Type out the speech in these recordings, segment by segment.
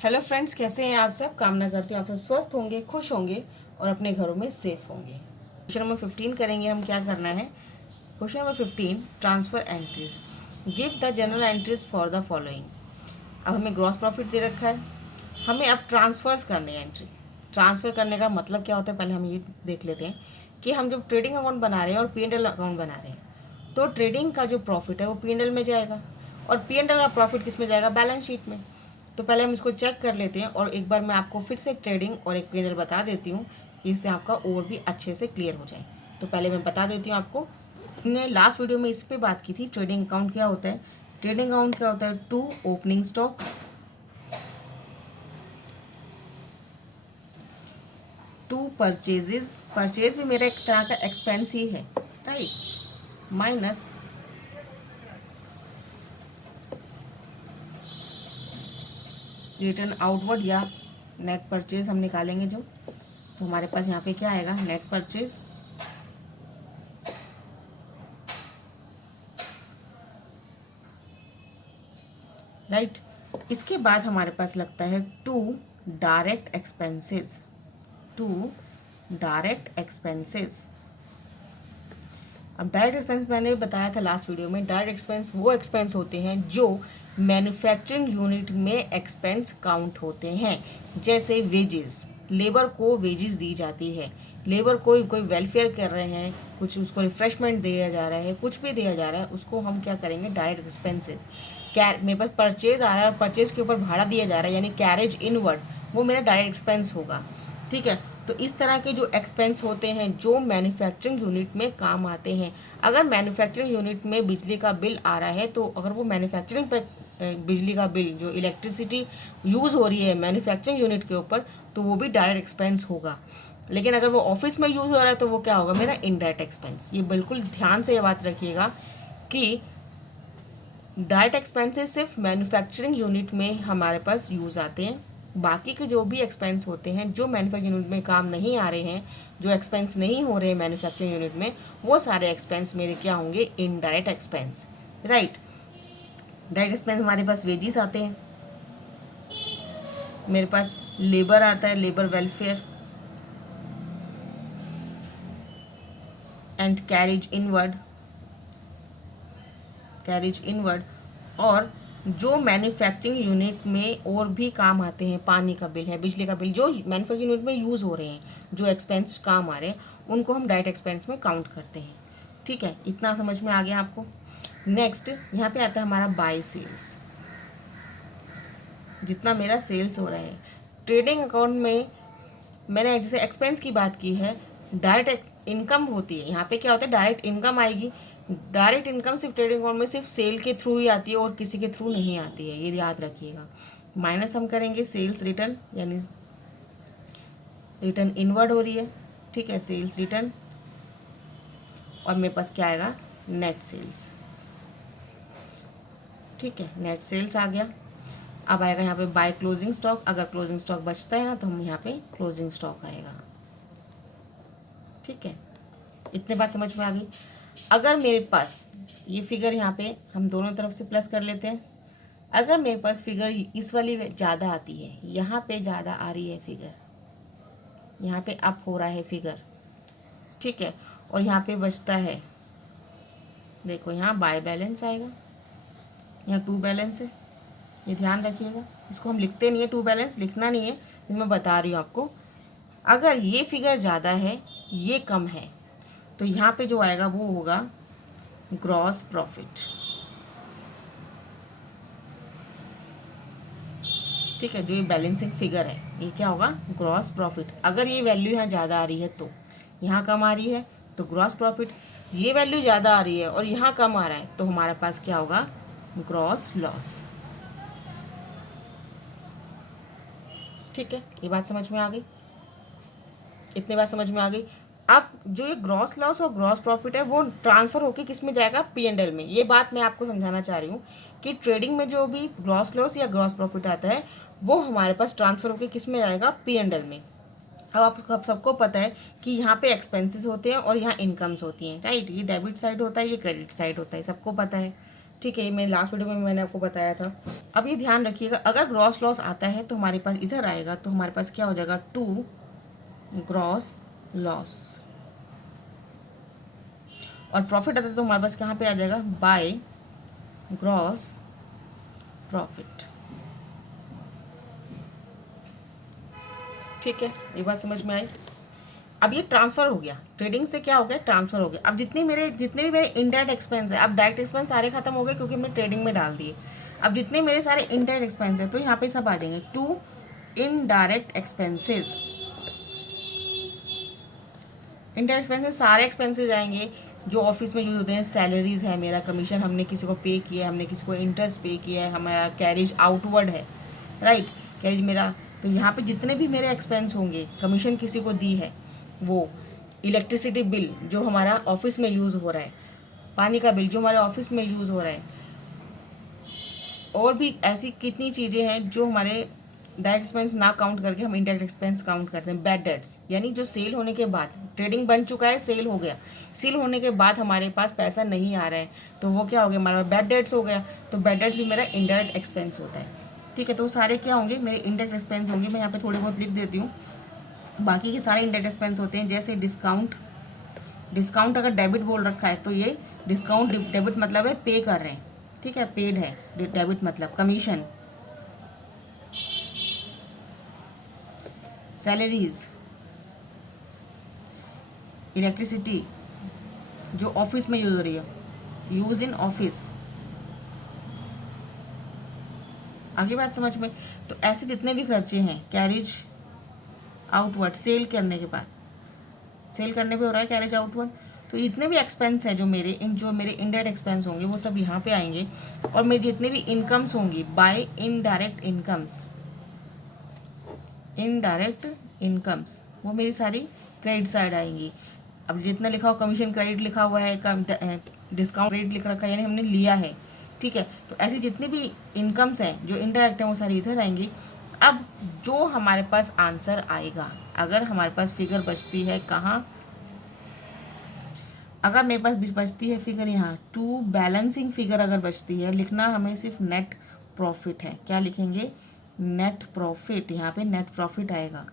Hello friends, कैसे हैं आप सब। कामना करती हूँ आप सब स्वस्थ होंगे, खुश होंगे और अपने घरों में सेफ होंगे। क्वेश्चन नंबर 15 करेंगे हम। क्या करना है? Question number 15, transfer entries. Give the general entries for the following. अब हमें ग्रॉस प्रॉफिट दे रखा है, हमें अब ट्रांसफर्स करने हैं एंट्री। ट्रांसफ़र करने का मतलब क्या होता है, पहले हम ये देख लेते हैं कि हम जब ट्रेडिंग अकाउंट बना रहे हैं और P&L अकाउंट बना रहे हैं तो ट्रेडिंग का जो प्रॉफिट है वो P&L में जाएगा और P&L का प्रॉफिट किस में जाएगा? बैलेंस शीट में। तो पहले हम इसको चेक कर लेते हैं और एक बार मैं आपको फिर से ट्रेडिंग और एक P&L बता देती हूँ कि इससे आपका और भी अच्छे से क्लियर हो जाए। तो पहले मैं बता देती हूँ आपको। हमने लास्ट वीडियो में इस पर बात की थी, ट्रेडिंग अकाउंट क्या होता है। ट्रेडिंग अकाउंट क्या होता है? 2 ओपनिंग स्टॉक, 2 परचेजेस। परचेज भी मेरा एक तरह का एक्सपेंस ही है, राइट। माइनस रिटर्न आउटवर्ड या नेट परचेज हम निकालेंगे जो, तो हमारे पास यहाँ पे क्या आएगा? Net purchase right. इसके बाद हमारे पास लगता है 2 डायरेक्ट एक्सपेंसेस। 2 direct expenses. अब डायरेक्ट एक्सपेंस मैंने बताया था लास्ट वीडियो में, डायरेक्ट एक्सपेंस वो एक्सपेंस होते हैं जो मैन्युफैक्चरिंग यूनिट में एक्सपेंस काउंट होते हैं। जैसे वेजेस, लेबर को वेजेस दी जाती है, लेबर को कोई वेलफेयर कर रहे हैं, कुछ उसको रिफ्रेशमेंट दिया जा रहा है, कुछ भी दिया जा रहा है, उसको हम क्या करेंगे? Direct expenses. मेरे पास परचेज आ रहा है और परचेज के ऊपर भाड़ा दिया जा रहा है यानी कैरेज इनवर्ड, वो मेरा डायरेक्ट एक्सपेंस होगा। ठीक है, तो इस तरह के जो एक्सपेंस होते हैं जो मैन्युफैक्चरिंग यूनिट में काम आते हैं। अगर मैन्युफैक्चरिंग यूनिट में बिजली का बिल आ रहा है तो अगर वो मैन्युफैक्चरिंग पे बिजली का बिल जो इलेक्ट्रिसिटी यूज़ हो रही है मैन्युफैक्चरिंग यूनिट के ऊपर, तो वो भी डायरेक्ट एक्सपेंस होगा। लेकिन अगर वो ऑफिस में यूज़ हो रहा है तो वो क्या होगा? मेरा इनडायरेक्ट एक्सपेंस। ये बिल्कुल ध्यान से ये बात रखिएगा कि डायरेक्ट एक्सपेंसेस सिर्फ मैन्युफैक्चरिंग यूनिट में हमारे पास यूज़ आते हैं। बाकी के जो भी एक्सपेंस होते हैं जो मैन्युफैक्चरिंग यूनिट में काम नहीं आ रहे हैं, जो एक्सपेंस नहीं हो रहे हैं मैन्युफैक्चरिंग यूनिट में, वो सारे एक्सपेंस मेरे क्या होंगे? Indirect expense, right. Direct expense हमारे पास वेजिस आते हैं, मेरे पास लेबर आता है, labour welfare and carriage inward. और जो मैन्युफैक्चरिंग यूनिट में और भी काम आते हैं, पानी का बिल है, बिजली का बिल, जो मैन्युफैक्चरिंग यूनिट में यूज़ हो रहे हैं, जो एक्सपेंस काम आ रहे हैं, उनको हम डायरेक्ट एक्सपेंस में काउंट करते हैं। ठीक है, इतना समझ में आ गया आपको। नेक्स्ट यहाँ पे आता है हमारा बाय सेल्स। जितना मेरा सेल्स हो रहा है ट्रेडिंग अकाउंट में, मैंने जैसे एक्सपेंस की बात की है, डायरेक्ट इनकम होती है। यहाँ पे क्या होता है? डायरेक्ट इनकम आएगी। डायरेक्ट इनकम सिर्फ ट्रेडिंग अकाउंट में सिर्फ सेल के थ्रू ही आती है और किसी के थ्रू नहीं आती है, ये याद रखिएगा। माइनस हम करेंगे सेल्स रिटर्न, यानी रिटर्न इनवर्ड हो रही है। ठीक है, सेल्स रिटर्न, और मेरे पास क्या आएगा? Net sales. ठीक है, नेट सेल्स आ गया। अब आएगा यहाँ पे बाय क्लोजिंग स्टॉक। अगर क्लोजिंग स्टॉक बचता है ना तो हम यहाँ पे क्लोजिंग स्टॉक आएगा। ठीक है, इतने बात समझ में आ गई। अगर मेरे पास ये फिगर यहाँ पे हम दोनों तरफ से प्लस कर लेते हैं। अगर मेरे पास फिगर इस वाली ज़्यादा आती है, यहाँ पे ज़्यादा आ रही है फिगर, यहाँ पे अप हो रहा है फिगर, ठीक है, और यहाँ पे बचता है, देखो यहाँ बाय बैलेंस आएगा, यहाँ टू बैलेंस है, ये ध्यान रखिएगा। इसको हम लिखते नहीं है, टू बैलेंस लिखना नहीं है, मैं बता रही हूँ आपको। अगर ये फिगर ज़्यादा है, ये कम है, तो यहाँ पे जो आएगा वो होगा ग्रॉस प्रॉफिट। ठीक है, जो ये बैलेंसिंग फिगर है ये क्या होगा? Gross profit. अगर ये वैल्यू यहाँ ज़्यादा आ रही है तो, यहाँ कम आ रही है तो ग्रॉस प्रॉफिट। ये वैल्यू ज़्यादा आ रही है और यहाँ कम आ रहा है तो हमारे पास क्या होगा? Gross loss. ठीक है, ये बात समझ में आ गई। इतनी बात समझ में आ गई। अब जो ये ग्रॉस लॉस और ग्रॉस प्रॉफिट है वो ट्रांसफ़र होकर किस में जाएगा? P&L में। ये बात मैं आपको समझाना चाह रही हूँ कि ट्रेडिंग में जो भी ग्रॉस लॉस या ग्रॉस प्रॉफिट आता है वो हमारे पास ट्रांसफ़र होकर किस में जाएगा? P&L में। अब आप सबको पता है कि यहाँ पे एक्सपेंसेस होते हैं और यहाँ इनकम्स होती हैं, राइट। ये डेबिट साइड होता है, ये क्रेडिट साइड होता है, सबको पता है। ठीक है, ये मेरे लास्ट वीडियो में मैंने आपको बताया था। अब ये ध्यान रखिएगा, अगर ग्रॉस लॉस आता है तो हमारे पास इधर आएगा, तो हमारे पास क्या हो जाएगा, टू ग्रॉस लॉस। और प्रॉफिट आता है तो हमारे पास कहाँ पे आ जाएगा, बाय ग्रॉस प्रॉफिट। ठीक है, ये बात समझ में आई। अब ये ट्रांसफर हो गया, ट्रेडिंग से क्या हो गया, ट्रांसफर हो गया। अब जितने भी मेरे इनडायरेक्ट एक्सपेंस है, अब डायरेक्ट एक्सपेंस सारे खत्म हो गए क्योंकि हमने ट्रेडिंग में डाल दिए। अब जितने मेरे सारे इनडायरेक्ट एक्सपेंस है तो यहाँ पे सब आ जाएंगे, to indirect expenses. Indirect expenses सारे एक्सपेंसेस आएंगे जो ऑफिस में यूज होते हैं। सैलरीज है, मेरा कमीशन हमने किसी को पे किया है, हमने किसी को इंटरेस्ट पे किया है, हमारा कैरेज आउटवर्ड है, राइट, कैरेज मेरा। तो यहाँ पे जितने भी मेरे एक्सपेंस होंगे, कमीशन किसी को दी है, वो इलेक्ट्रिसिटी बिल जो हमारा ऑफिस में यूज़ हो रहा है, पानी का बिल जो हमारे ऑफिस में यूज़ हो रहा है, और भी ऐसी कितनी चीज़ें हैं जो हमारे डायरेक्ट एक्सपेंस ना काउंट करके हम इनडायरेक्ट एक्सपेंस काउंट करते हैं। बैड डेट्स, यानी जो सेल होने के बाद, ट्रेडिंग बन चुका है, सेल हो गया, सेल होने के बाद हमारे पास पैसा नहीं आ रहा है, तो वो क्या हो गया, हमारा बैड डेट्स हो गया। तो बैड डेट्स भी मेरा इनडायरेक्ट एक्सपेंस होता है। ठीक है, तो सारे क्या होंगे, मेरे इनडायरेक्ट एक्सपेंस होंगे। मैं यहाँ पे थोड़े बहुत लिख देती हूँ। बाकी के सारे इनडायरेक्ट एक्सपेंस होते हैं, जैसे डिस्काउंट। डिस्काउंट अगर डेबिट बोल रखा है तो ये डिस्काउंट, डेबिट मतलब है पे कर रहे हैं, ठीक है, पेड है, डेबिट मतलब कमीशन। सैलरीज, इलेक्ट्रिसिटी जो ऑफिस में यूज हो रही है, यूज इन ऑफिस। आगे बात समझ में। तो ऐसे जितने भी खर्चे हैं, कैरेज आउटवर्ड, सेल करने के बाद, सेल करने पे हो रहा है कैरेज आउटवर्ड, तो जितने भी एक्सपेंस हैं जो मेरे इनडायरेक्ट एक्सपेंस होंगे वो सब यहाँ पे आएंगे। और मेरी जितने भी इनकम्स होंगी by indirect incomes, indirect incomes वो मेरी सारी क्रेडिट साइड आएंगी। अब जितना लिखा हुआ कमीशन क्रेडिट लिखा हुआ है, डिस्काउंट क्रेडिट लिख रखा है, यानी हमने लिया है, ठीक है। तो ऐसी जितनी भी इनकम्स हैं जो इनडायरेक्ट हैं वो सारी इधर आएंगी। अब जो हमारे पास आंसर आएगा, अगर हमारे पास फिगर बचती है कहाँ, अगर मेरे पास बचती है फिगर यहाँ, टू बैलेंसिंग फिगर अगर बचती है, लिखना हमें सिर्फ नेट प्रॉफिट है। क्या लिखेंगे, नेट प्रॉफिट। यहाँ पे नेट प्रॉफिट आएगा,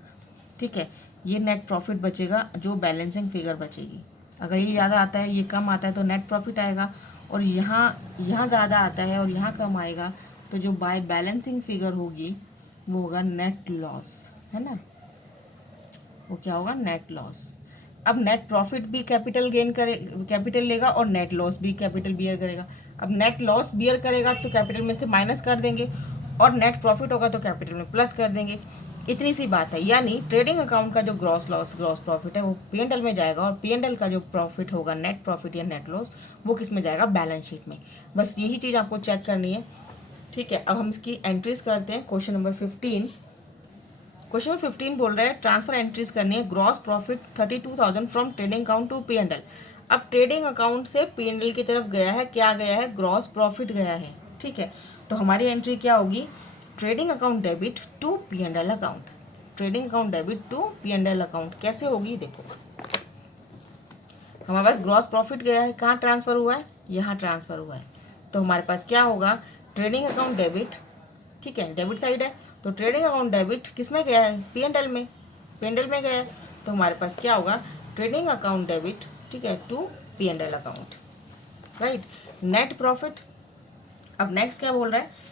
ठीक है, ये नेट प्रॉफिट बचेगा जो बैलेंसिंग फिगर बचेगी। अगर ये ज़्यादा आता है, ये कम आता है तो नेट प्रॉफिट आएगा, और यहाँ ज़्यादा आता है और यहाँ कम आएगा तो जो बाय बैलेंसिंग फिगर होगी वो होगा नेट लॉस, है ना, वो क्या होगा, नेट लॉस। अब नेट प्रॉफिट भी कैपिटल गेन करे, कैपिटल लेगा, और नेट लॉस भी कैपिटल बियर करेगा। अब नेट लॉस बियर करेगा तो कैपिटल में से माइनस कर देंगे, और नेट प्रॉफिट होगा तो कैपिटल में प्लस कर देंगे। इतनी सी बात है। यानी ट्रेडिंग अकाउंट का जो ग्रॉस लॉस, ग्रॉस प्रॉफिट है वो P&L में जाएगा, और P&L का जो प्रॉफिट होगा, नेट प्रॉफिट या नेट लॉस, वो किस में जाएगा, बैलेंस शीट में। बस यही चीज़ आपको चेक करनी है, ठीक है। अब हम इसकी एंट्रीज करते हैं। क्वेश्चन नंबर 15, क्वेश्चन नंबर 15 बोल रहा है ट्रांसफर एंट्रीज करनी है। Gross profit 32,000 from trading account to P&L। अब ट्रेडिंग अकाउंट से P&L की तरफ गया है, क्या गया है, ग्रॉस प्रॉफिट गया है, ठीक है। तो हमारी एंट्री क्या होगी, trading account debit to P&L account. Trading account debit to P&L account कैसे होगी, देखो हमारे पास ग्रॉस प्रॉफिट गया है, कहाँ ट्रांसफर हुआ है, यहाँ ट्रांसफर हुआ है, तो हमारे पास क्या होगा, ट्रेडिंग अकाउंट डेबिट, ठीक है, डेबिट साइड है, तो ट्रेडिंग अकाउंट डेबिट किस में गया है, P&L में, P&L में गया है, तो हमारे पास क्या होगा, ट्रेडिंग अकाउंट डेबिट, ठीक है, to P&L account, right. Net profit, अब नेक्स्ट क्या बोल रहा है,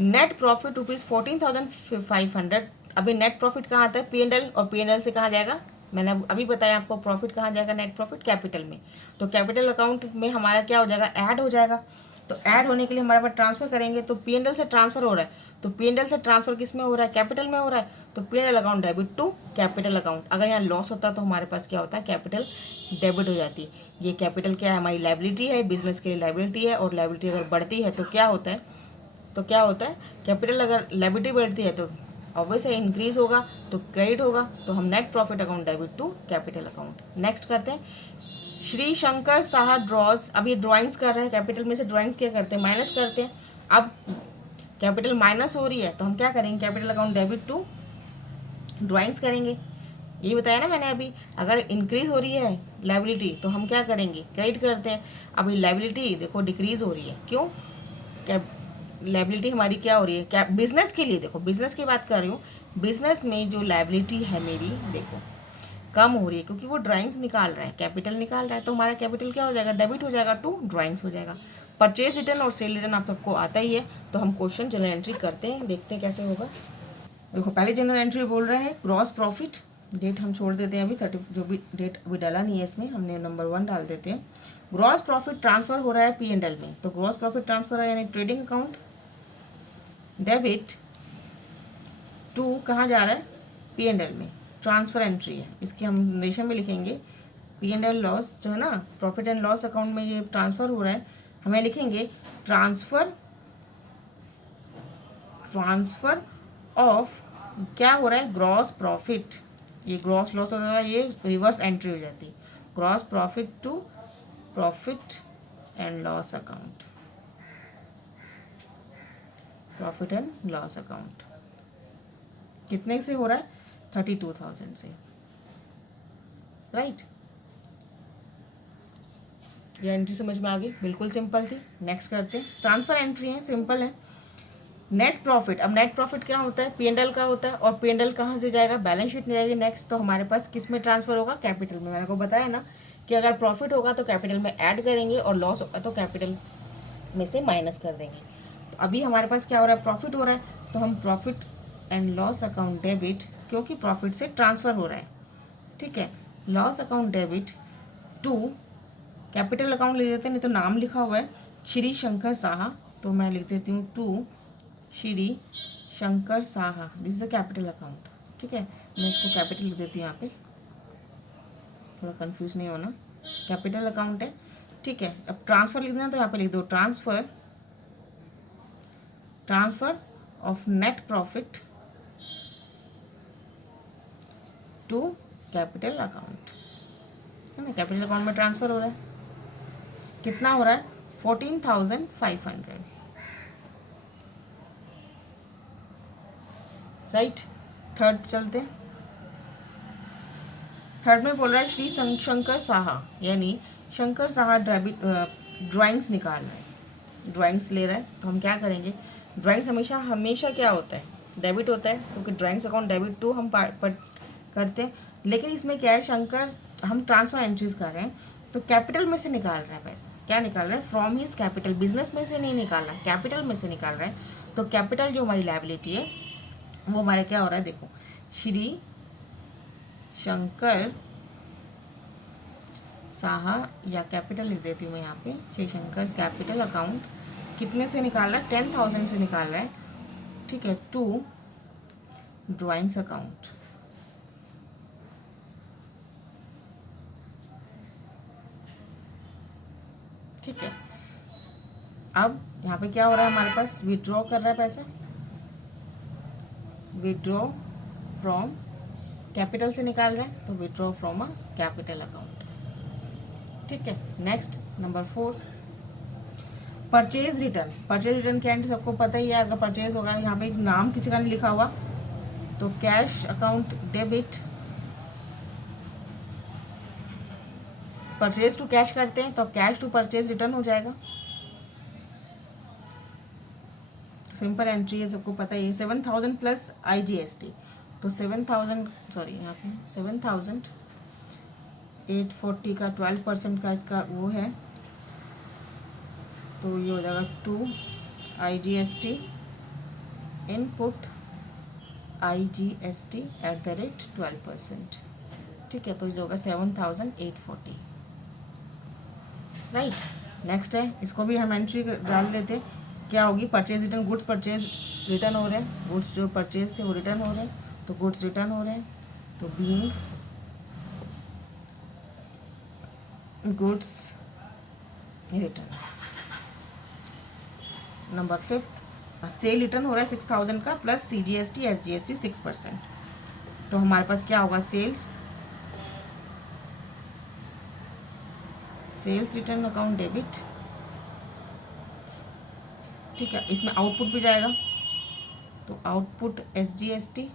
नेट प्रॉफिट ₹14,500। अभी नेट प्रॉफिट कहाँ आता है, P&L, और P&L से कहाँ जाएगा, मैंने अभी बताया आपको, प्रॉफिट कहाँ जाएगा, नेट प्रॉफिट कैपिटल में। तो कैपिटल अकाउंट में हमारा क्या हो जाएगा, ऐड हो जाएगा। तो ऐड होने के लिए हमारे पास ट्रांसफर करेंगे, तो P&L से ट्रांसफर हो रहा है, तो P&L से ट्रांसफर किस में हो रहा है, कैपिटल में हो रहा है, तो P&L account debit to capital account. अगर यहाँ लॉस होता तो हमारे पास क्या होता है, कैपिटल डेबिट हो जाती है। ये कैपिटल क्या है, हमारी लाइबिलिटी है, बिजनेस के लिए लाइबिलिटी है, और लाइबिलिटी अगर बढ़ती है तो क्या होता है, कैपिटल अगर लाइबिलिटी बढ़ती है तो ऑब्वियस है इंक्रीज होगा, तो क्रेडिट होगा, तो हम net profit account debit to capital account. Next करते हैं, श्री शंकर साहा ड्रॉज। अब ये ड्राइंग्स कर रहे हैं, कैपिटल में से ड्राइंग्स क्या करते हैं, माइनस करते हैं। अब कैपिटल माइनस हो रही है तो हम क्या करेंगे, capital account debit to drawings करेंगे। ये बताया ना मैंने अभी, अगर इंक्रीज हो रही है लाइबिलिटी, तो हम क्या करेंगे, क्रेडिट करते हैं। अभी लाइबिलिटी देखो डिक्रीज हो रही है, क्यों, क्या लाइबिलिटी हमारी क्या हो रही है, क्या बिजनेस के लिए, देखो बिजनेस की बात कर रही हूँ, बिजनेस में जो लाइबिलिटी है मेरी देखो कम हो रही है, क्योंकि वो ड्राइंग्स निकाल रहा है, कैपिटल निकाल रहा है, तो हमारा कैपिटल क्या हो जाएगा, डेबिट हो जाएगा टू ड्राइंग्स हो जाएगा। परचेज रिटर्न और सेल रिटर्न आप सबको आता ही है, तो हम क्वेश्चन जनरल एंट्री करते हैं, देखते हैं कैसे होगा। देखो पहले जनरल एंट्री बोल रहे हैं ग्रॉस प्रॉफिट, डेट हम छोड़ देते हैं अभी 30, जो भी डेट अभी डाला नहीं है इसमें, हमने नंबर 1 डाल देते हैं। ग्रॉस प्रॉफिट ट्रांसफर हो रहा है P&L में, तो ग्रॉस प्रॉफिट ट्रांसफर है यानी ट्रेडिंग अकाउंट, डेबिट टू कहाँ जा रहा है, P&L में, ट्रांसफर एंट्री है, इसकी हम नेशन में लिखेंगे P&L लॉस जो है ना, प्रॉफिट एंड लॉस अकाउंट में ये ट्रांसफर हो रहा है, हमें लिखेंगे ट्रांसफर ऑफ, क्या हो रहा है, ग्रॉस प्रॉफिट, ये ग्रॉस लॉस होता है, ये रिवर्स एंट्री हो जाती है, gross profit to profit and loss account, profit and loss account कितने से हो रहा है, 32,000 से, राइट। ये एंट्री समझ में आ गई, बिल्कुल सिंपल थी। नेक्स्ट करते हैं, ट्रांसफर एंट्री है, सिंपल है। नेट प्रॉफिट, अब नेट प्रॉफिट क्या होता है, P&L का होता है, और P&L कहाँ से जाएगा, बैलेंस शीट में जाएगी। नेक्स्ट तो हमारे पास किस में ट्रांसफर होगा, कैपिटल में। मैंने को बताया ना कि अगर प्रॉफिट होगा तो कैपिटल में ऐड करेंगे, और लॉस होगा तो कैपिटल में से माइनस कर देंगे। तो अभी हमारे पास क्या हो रहा है, प्रॉफिट हो रहा है, तो हम profit and loss account debit, क्योंकि प्रॉफिट से ट्रांसफर हो रहा है, ठीक है, loss account debit to capital account लिख देते हैं, नहीं तो नाम लिखा हुआ है श्री शंकर साहा, तो मैं लिख देती हूँ to Shri Shankar Saha, this is a capital account, ठीक है। मैं इसको कैपिटल लिख देती हूँ यहाँ पे, थोड़ा कंफ्यूज नहीं होना, कैपिटल अकाउंट है, ठीक है। अब ट्रांसफर लिखना है तो यहाँ पे लिख दो transfer of net profit to capital account, है ना, कैपिटल अकाउंट में ट्रांसफर हो रहा है, कितना हो रहा है, 14,500, राइट। थर्ड चलते, थर्ड में बोल रहा है श्री शंकर साहा, यानी शंकर साहा ड्राइंग्स निकाल रहा है, ड्राइंग्स ले रहा है, तो हम क्या करेंगे, ड्राइंग्स हमेशा हमेशा क्या होता है, डेबिट होता है, क्योंकि ड्राइंग्स अकाउंट डेबिट टू हम करते हैं। लेकिन इसमें क्या है, शंकर हम ट्रांसफर एंट्रीज कर रहे हैं, तो कैपिटल में से निकाल रहा है पैसा, क्या निकाल रहा है, फ्रॉम हिज कैपिटल, बिजनेस में से नहीं निकाल रहा है, कैपिटल में से निकाल रहा है। तो कैपिटल जो हमारी लायबिलिटी है वो हमारे क्या हो रहा है, देखो श्री शंकर साहा, या कैपिटल लिख देती हूँ मैं यहाँ पे, श्री शंकर कैपिटल अकाउंट कितने से निकाल रहा है, 10,000 से निकाल रहा है, ठीक है, टू ड्राइंग्स अकाउंट, ठीक है। अब यहाँ पे क्या हो रहा है, हमारे पास विड्रॉ कर रहा है पैसा, विड्रॉ फ्रॉम कैपिटल से निकाल रहे हैं, तो withdraw from a capital account, ठीक है। Next number 4, purchase return, purchase return क्या है सबको पता ही है, अगर परचेज होगा, यहाँ पे एक नाम किसी का नहीं लिखा हुआ, तो cash account debit, purchase to cash करते हैं तो कैश टू परचेज रिटर्न हो जाएगा, सिंपल एंट्री है, सबको पता ही है। 7,000 प्लस IGST, तो 7,000 सॉरी यहाँ पे 7,840 का 12% का इसका वो है, तो ये हो जाएगा 2 IGST इनपुट IGST @12%, ठीक है, तो ये होगा 7,840, राइट। नेक्स्ट है, इसको भी हम एंट्री डाल देते हैं, क्या होगी, purchase return, goods purchase return हो रहे हैं, गुड्स जो परचेज थे वो रिटर्न हो रहे हैं, तो गुड्स रिटर्न हो रहे हैं, तो being goods return. Number 5 cell return हो रहा है 6,000 का प्लस CGST SGST 6%, तो हमारे पास क्या होगा, सेल्स रिटर्न अकाउंट डेबिट, ठीक है, इसमें आउटपुट भी जाएगा, तो आउटपुट SGST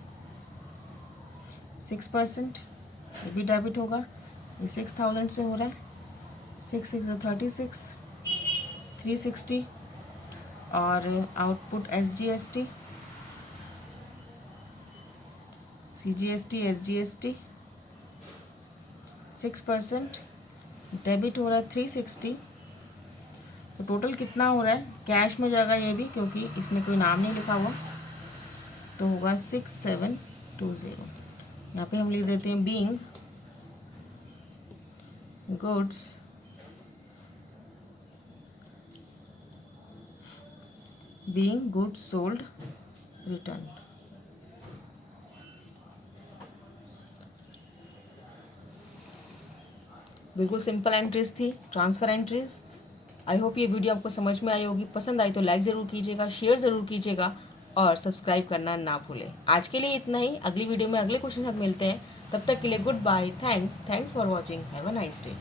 6%, ये भी डेबिट होगा, ये 6000 से हो रहा है, 6 6 36, 360। और output SGST, CGST, SGST 6%, debit हो रहा है 360। तो टोटल कितना हो रहा है, कैश में जाएगा ये भी क्योंकि इसमें कोई नाम नहीं लिखा हुआ, तो होगा 6720। यहाँ पे हम लिख देते हैं बीइंग गुड्स सोल्ड रिटर्न। बिल्कुल सिंपल एंट्रीज थी, ट्रांसफ़र एंट्रीज। आई होप ये वीडियो आपको समझ में आई होगी। पसंद आई तो लाइक ज़रूर कीजिएगा, शेयर ज़रूर कीजिएगा और सब्सक्राइब करना ना भूलें। आज के लिए इतना ही, अगली वीडियो में अगले क्वेश्चन साथ मिलते हैं। तब तक के लिए good bye, thanks for watching, have a nice day.